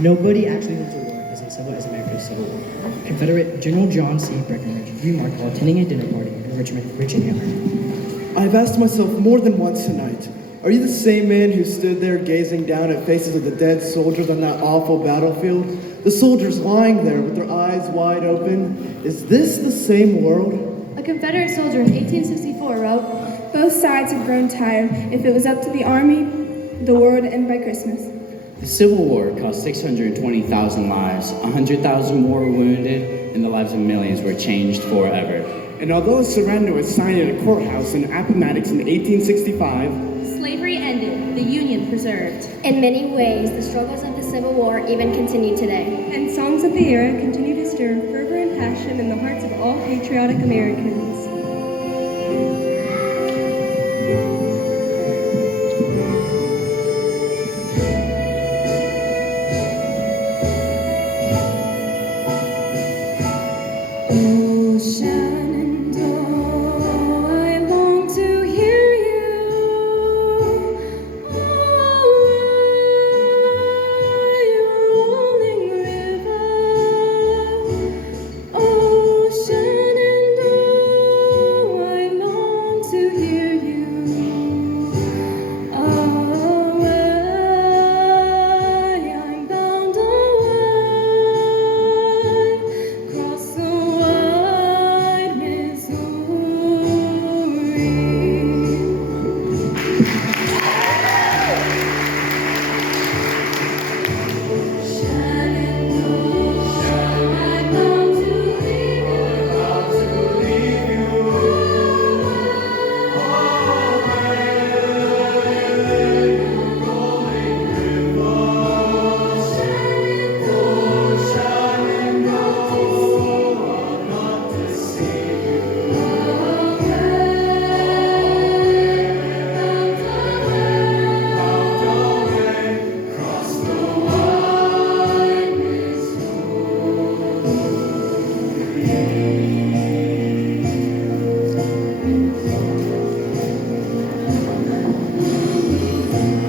Nobody actually went to war as America's Civil War. Confederate General John C. Breckinridge remarked while attending a dinner party in Richmond, Virginia. I've asked myself more than once tonight, are you the same man who stood there gazing down at faces of the dead soldiers on that awful battlefield? The soldiers lying there with their eyes wide open. Is this the same world? A Confederate soldier in 1864 wrote, "Both sides have grown tired. If it was up to the army, the war would end by Christmas." The Civil War cost 620,000 lives, 100,000 more were wounded, and the lives of millions were changed forever. And although a surrender was signed at a courthouse in Appomattox in 1865, slavery ended, the Union preserved. In many ways, the struggles of the Civil War even continue today. And songs of the era continue to stir fervor and passion in the hearts of all patriotic Americans. Oh, Shenandoah, I long to hear you. Oh, your rolling river. Oh, Shenandoah, I long to hear you. Away, I'm bound away, cross the wide Missouri. Shenandoah, I long to leave you.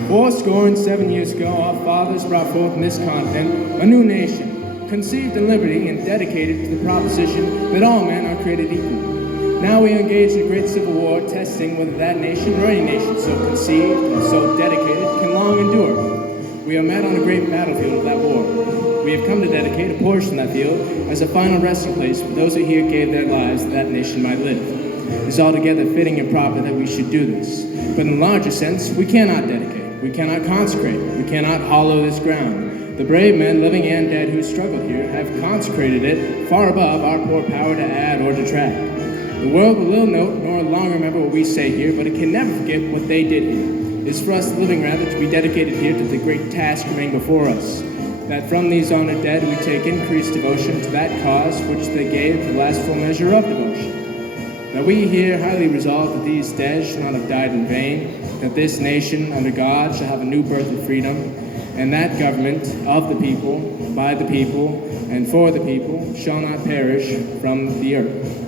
Fourscore and 7 years ago, our fathers brought forth in this continent a new nation, conceived in liberty and dedicated to the proposition that all men are created equal. Now we engage in a great civil war, testing whether that nation or any nation so conceived and so dedicated can long endure. We are met on a great battlefield of that war. We have come to dedicate a portion of that field as a final resting place for those who here gave their lives that that nation might live. It is altogether fitting and proper that we should do this. But in a larger sense, we cannot dedicate. We cannot consecrate. We cannot hollow this ground. The brave men, living and dead, who struggled here have consecrated it far above our poor power to add or detract. The world will little note nor long remember what we say here, but it can never forget what they did here. It is for us, the living rather, to be dedicated here to the great task remaining before us, that from these honored dead we take increased devotion to that cause which they gave the last full measure of devotion. That we here highly resolve that these dead shall not have died in vain, that this nation under God shall have a new birth of freedom, and that government of the people, by the people, and for the people shall not perish from the earth.